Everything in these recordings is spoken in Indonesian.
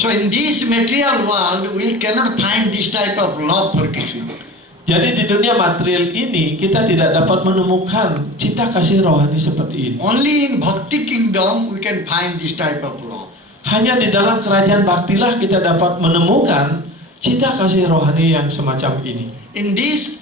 So in this material world, we cannot find this type of love for Krishna. Jadi di dunia material ini kita tidak dapat menemukan cinta kasih rohani seperti ini. Only in Bhakti kingdom we can find this type of love. Hanya di dalam kerajaan baktilah kita dapat menemukan cinta kasih rohani yang semacam ini. In this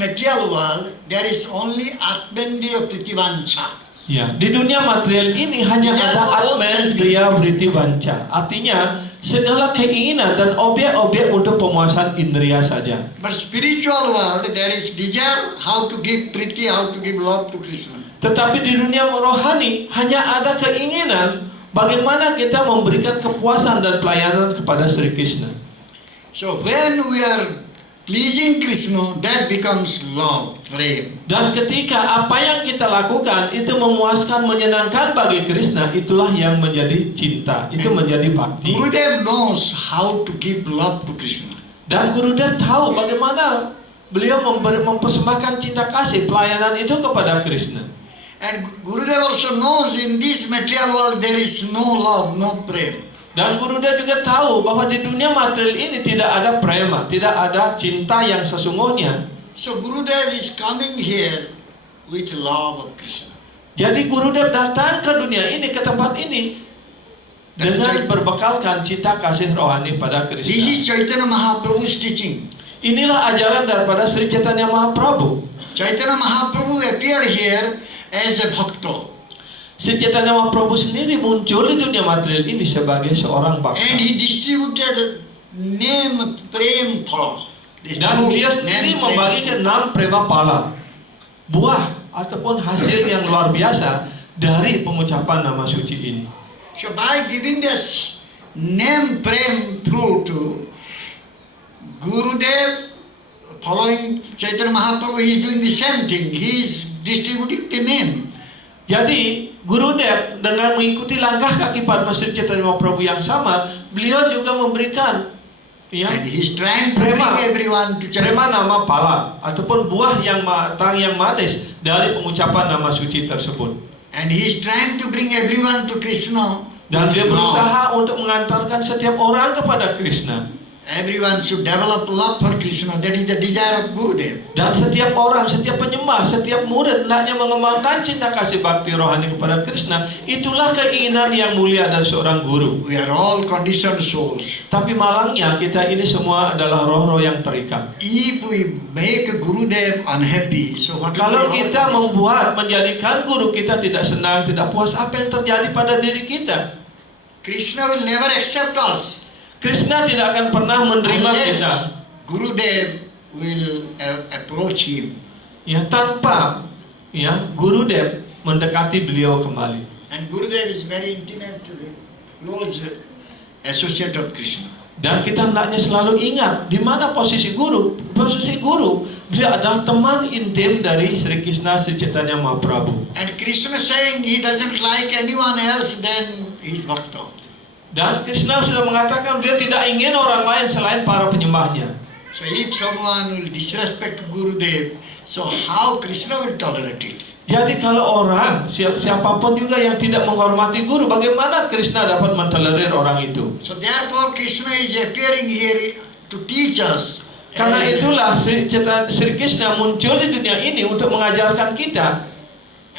material world, there is only Atmendriya Pritivancha. Ya, di dunia material ini hanya ada atmendriya pritivancha. Artinya segala keinginan dan objek-objek untuk pemuasan indria saja. But spiritual world, there is desire how to give priti, how to give love to Krishna. Tetapi di dunia rohani hanya ada keinginan bagaimana kita memberikan kepuasan dan pelayanan kepada Sri Krishna. So when we are pleasing Krishna, that becomes love, prem. Dan ketika apa yang kita lakukan itu memuaskan, menyenangkan bagi Krishna, itulah yang menjadi cinta, itu menjadi bakti. Gurudev knows how to give love to Krishna. Dan Gurudev tahu bagaimana beliau mempersembahkan cinta kasih, pelayanan itu kepada Krishna. And Gurudev also knows in this material world there is no love, no prem. Dan Gurudev juga tahu bahwa di dunia material ini tidak ada prema, tidak ada cinta yang sesungguhnya. So Gurudev is coming here with love of Krishna. Jadi Gurudev datang ke dunia ini, ke tempat ini dengan berbekalkan cinta kasih rohani pada This Krishna. is Chaitanya Mahaprabhu's teaching. Inilah ajaran daripada Sri Chaitanya Mahaprabhu. Chaitanya Mahaprabhu appeared here as a bhakta. Sri Chaitanya Mahaprabhu sendiri muncul di dunia material ini sebagai seorang And bhakta. he distributed name prem phala. Dan beliau sendiri membagikan 6 prema pala, buah ataupun hasil yang luar biasa dari pengucapan nama suci ini. So by giving this name prem fruit to Gurudev, following Chaitanya Mahaprabhu, he is doing the same thing. He is distributing the name. Jadi Gurudev dengan mengikuti langkah kaki Padma Sri Chaitanya Mahaprabhu yang sama, beliau juga memberikan And he is trying to bring everyone to prema Chaitanya. nama pala ataupun buah yang matang yang manis dari pengucapan nama suci tersebut. And he is trying to bring everyone to Krishna. Dan dia berusaha untuk mengantarkan setiap orang kepada Krishna. Everyone should develop love for Krishna. That is the desire of Gurudev. Dan setiap orang, setiap penyembah, setiap murid hendaknya mengembangkan cinta kasih bakti rohani kepada Krishna. Itulah keinginan yang mulia dari seorang guru. We are all conditioned souls. Tapi malangnya kita ini semua adalah roh-roh yang terikat. If we make Gurudev unhappy, so what will Kalau be kita our condition? menjadikan guru kita tidak senang, tidak puas, apa yang terjadi pada diri kita? Krishna will never accept us Krishna tidak akan pernah menerima unless kita, Gurudev will approach him. ya, tanpa Gurudev mendekati beliau kembali. And Gurudev is very intimate, close associate of Krishna. Dan kita hendaknya selalu ingat di mana posisi guru. Posisi guru, dia adalah teman intim dari Sri Krishna Sri Chaitanya Mahaprabhu. And Krishna saying he doesn't like anyone else than his bhakta. Dan Krishna sudah mengatakan dia tidak ingin orang lain selain para penyembahnya. So if someone will disrespect Gurudev, so how Krishna will tolerate it? Jadi kalau orang, siapapun juga yang tidak menghormati guru, bagaimana Krishna dapat mentolerir orang itu? So therefore Krishna is appearing here to teach us. Karena itulah Sri Krishna muncul di dunia ini untuk mengajarkan kita.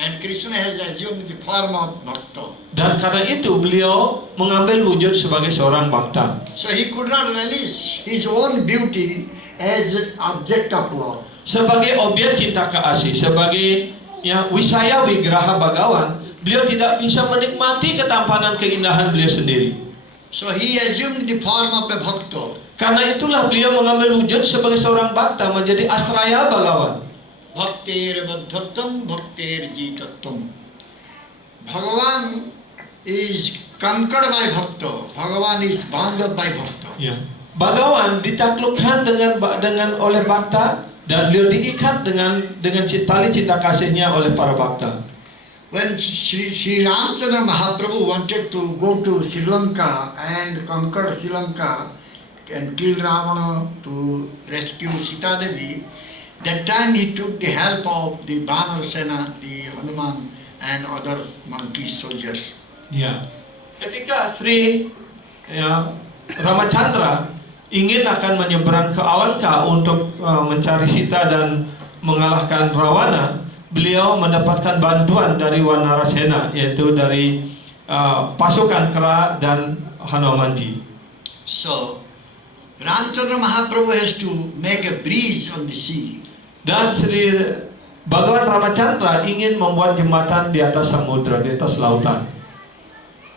And Krishna has assumed the form of bhakta. Dan karena itu beliau mengambil wujud sebagai seorang bhakta. So he could not release his own beauty as object of love. Sebagai objek cinta kasih, sebagai Wisaya Wigraha Bhagawan, beliau tidak bisa menikmati ketampanan keindahan beliau sendiri. So he assumed the form of a bhakta. Karena itulah beliau mengambil wujud sebagai seorang bhakta, menjadi Asraya Bhagawan. Bhaktir baddhatam, bhaktir jitatam. Bhagavan is conquered by bhakta. Bhagavan is bound up by bhakta. Ya. Bhagawan ditaklukkan dengan oleh bhakta, dan beliau diikat dengan tali cinta kasihnya oleh para bhakta. When Sri Ramchandra Mahaprabhu wanted to go to Sri Lanka and conquer Sri Lanka and kill Ravana to rescue Sita Devi, that time he took the help of the Vanar Sena, the Hanuman and other monkey soldiers. Ya. Ketika Sri Ramachandra ingin akan menyeberang ke Alanka untuk mencari Sita dan mengalahkan Rawana, beliau mendapatkan bantuan dari Wanarasena, yaitu dari pasukan kera dan Hanumanji. So, Ramchandra Mahaprabhu has to make a bridge on the sea. Dan Sri Bhagawan Ramachandra ingin membuat jembatan di atas samudra, di atas lautan.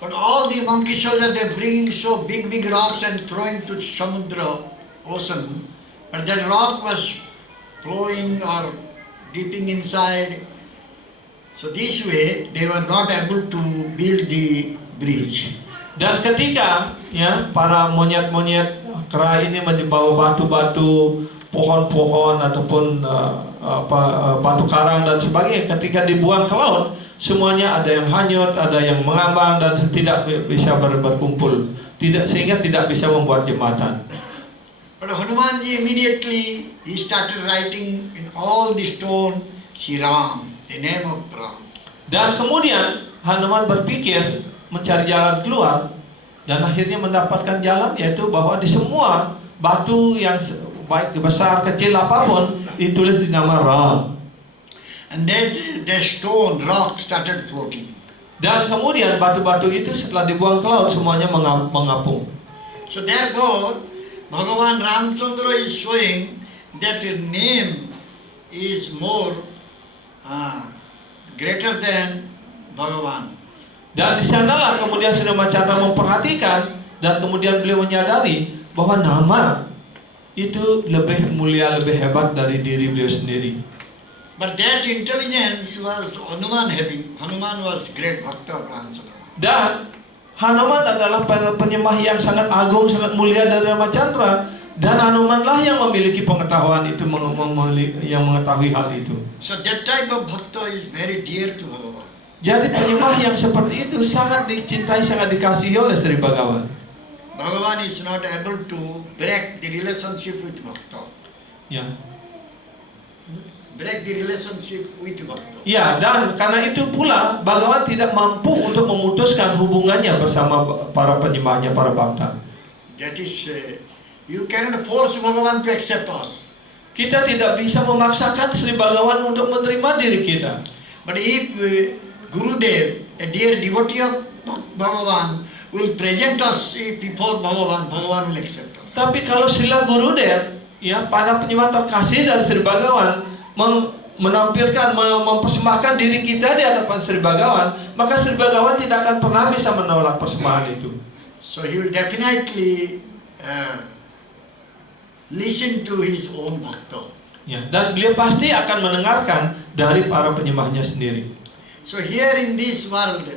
But all the monkey soldiers, they bring so big rocks and throwing to Samudra, ocean. But that rock was flowing or dipping inside. So this way, they were not able to build the bridge. Dan ketika ya para monyet-monyet kera ini membawa batu-batu, pohon-pohon ataupun batu karang dan sebagainya, ketika dibuang ke laut, semuanya ada yang hanyut, ada yang mengambang dan tidak bisa berkumpul, sehingga tidak bisa membuat jembatan. But Hanumanji immediately he started writing in all the stone Sri Ram, the name of Ram. Dan kemudian Hanuman berpikir mencari jalan keluar dan akhirnya mendapatkan jalan, yaitu bahwa di semua batu yang baik besar kecil apapun ditulis di nama Ram. And then the stone rock started floating. Dan kemudian batu-batu itu setelah dibuang ke laut semuanya mengapung. So therefore, Bhagavan Ramchandra is showing that the name is more greater than Bhagavan. Dan di sanalah kemudian Sri Ramachandra memperhatikan dan kemudian beliau menyadari bahwa nama itu lebih mulia, lebih hebat dari diri beliau sendiri. But that intelligence was Hanuman having. Hanuman was great bhakta of Ramchandra. Dan Hanuman adalah penyembah yang sangat agung, sangat mulia dari Ramachandra. Dan Hanumanlah yang memiliki pengetahuan itu, yang mengetahui hal itu. So that type of bhakta is very dear to Bhagavan. Jadi penyembah yang seperti itu sangat dicintai, sangat dikasihi oleh Sri Bhagavan. Bhagavan is not able to break the relationship with bhakta. Ya. Break the relationship with bhakta. Ya, dan karena itu pula Bhagavan tidak mampu untuk memutuskan hubungannya bersama para penyembahnya, para bhakta. That is, you cannot force Bhagavan to accept us. Kita tidak bisa memaksakan Sri Bhagavan untuk menerima diri kita. But if Gurudev, a dear devotee of Bhagavan, will present us before Bhagavan, Bhagavan will accept us. Tapi kalau Srila Gurudev, ya, para penyembah terkasih dari Sri Bhagavan menampilkan, mempersembahkan diri kita di hadapan Sri Bhagavan, maka Sri Bhagavan tidak akan pernah bisa menolak persembahan itu. So he will definitely listen to his own bhakta. Ya, dan beliau pasti akan mendengarkan dari para penyembahnya sendiri. So here in this world,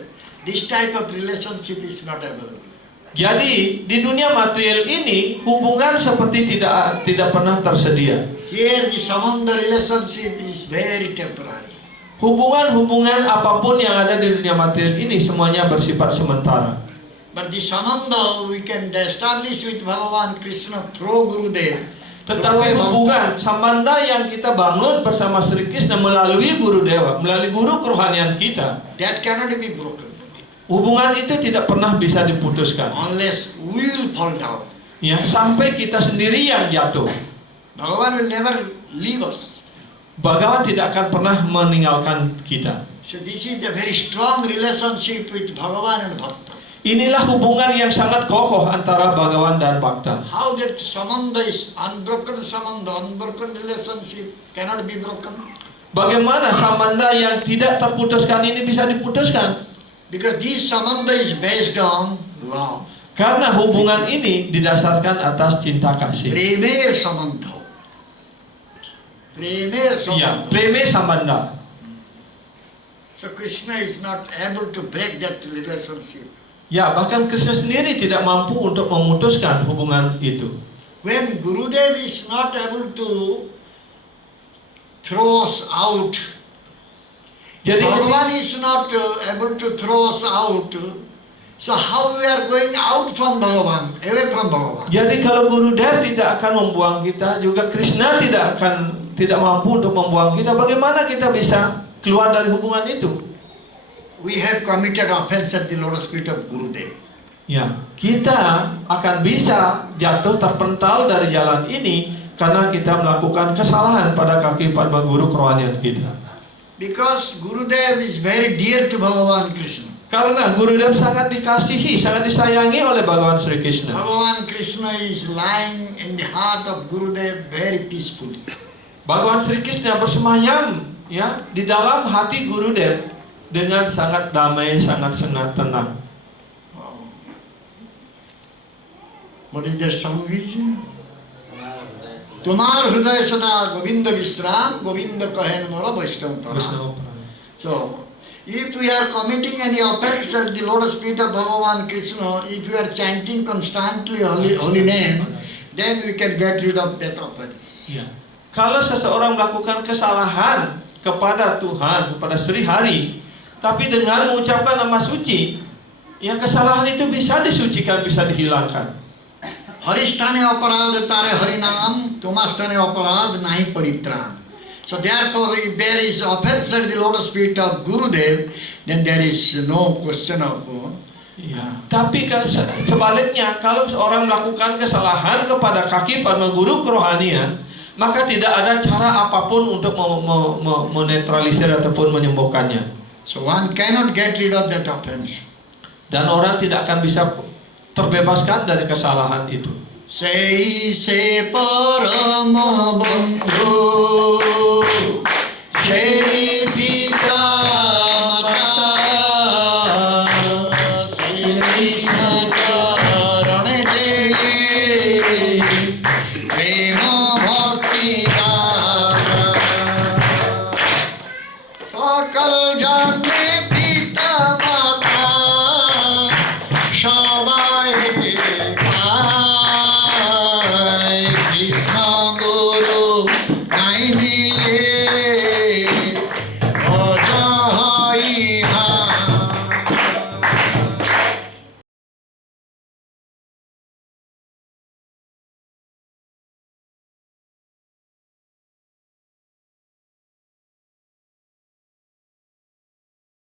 this type of relationship is not available. Jadi di dunia material ini hubungan seperti tidak pernah tersedia. Here the Samanda relationship is very temporary. Hubungan apapun yang ada di dunia material ini semuanya bersifat sementara. But the Samanda we can establish with Bhagavan Krishna through Gurudev. Tetapi hubungan Samanda yang kita bangun bersama Sri Krishna melalui Guru Dewa, melalui guru kerohanian kita, that cannot be broken. Hubungan itu tidak pernah bisa diputuskan. Unless we will fall down. Ya, sampai kita sendiri yang jatuh. Bhagavan will never leave us. Bhagavan tidak akan pernah meninggalkan kita. So this is the very strong relationship with Bhagavan and Bhakta. Inilah hubungan yang sangat kokoh antara Bhagavan dan Bhakta. How that Samanda is unbroken Samanda, unbroken relationship cannot be broken. Bagaimana Samanda yang tidak terputuskan ini bisa diputuskan? Because this Samanda is based on love. Karena hubungan ini didasarkan atas cinta kasih. Preme Samanda. Preme Ya, Samanda. preme Samanda. So Krishna is not able to break that relationship. Ya, bahkan Krishna sendiri tidak mampu untuk memutuskan hubungan itu. When Gurudev is not able to throw us out, Jadi Bhagavan is not able to throw us out, so how we are going out from Bhagavan, away from Bhagavan? Jadi kalau Gurudev tidak akan membuang kita, juga Krishna tidak mampu untuk membuang kita, bagaimana kita bisa keluar dari hubungan itu? We have committed offense at the lotus feet of Gurudev. Ya, kita akan bisa jatuh terpental dari jalan ini karena kita melakukan kesalahan pada kaki Padma Guru kerohanian kita. Because Gurudev is very dear to Bhagavan Krishna. Karena Gurudev sangat dikasihi, sangat disayangi oleh Bhagavan Sri Krishna. Bhagavan Krishna is lying in the heart of Gurudev very peacefully. Bhagavan Sri Krishna bersemayam ya di dalam hati Gurudev dengan sangat damai, sangat tenang. Wow. What is that song? Tumar Hridaya Sada Govinda Vishram, Govinda Kahen Mara Vaishnav Param. So, if we are committing any offense at the lotus feet of Bhagavan Krishna, if we are chanting constantly holy name, then we can get rid of that offense. Ya. Kalau seseorang melakukan kesalahan kepada Tuhan, kepada Sri Hari, tapi dengan mengucapkan nama suci, ya kesalahan itu bisa disucikan, bisa dihilangkan. Haristane aparad tare harinam, tumastane aparad nahi paritran. So therefore, if there is offense at the lotus feet of Gurudev, then there is no question of. Ya. Tapi sebaliknya, kalau seorang melakukan kesalahan kepada kaki Padma Guru kerohanian, maka tidak ada cara apapun untuk menetralisir ataupun menyembuhkannya. So one cannot get rid of that offense. Dan orang tidak akan bisa terbebaskan dari kesalahan itu. Sei se parama bandhu, sei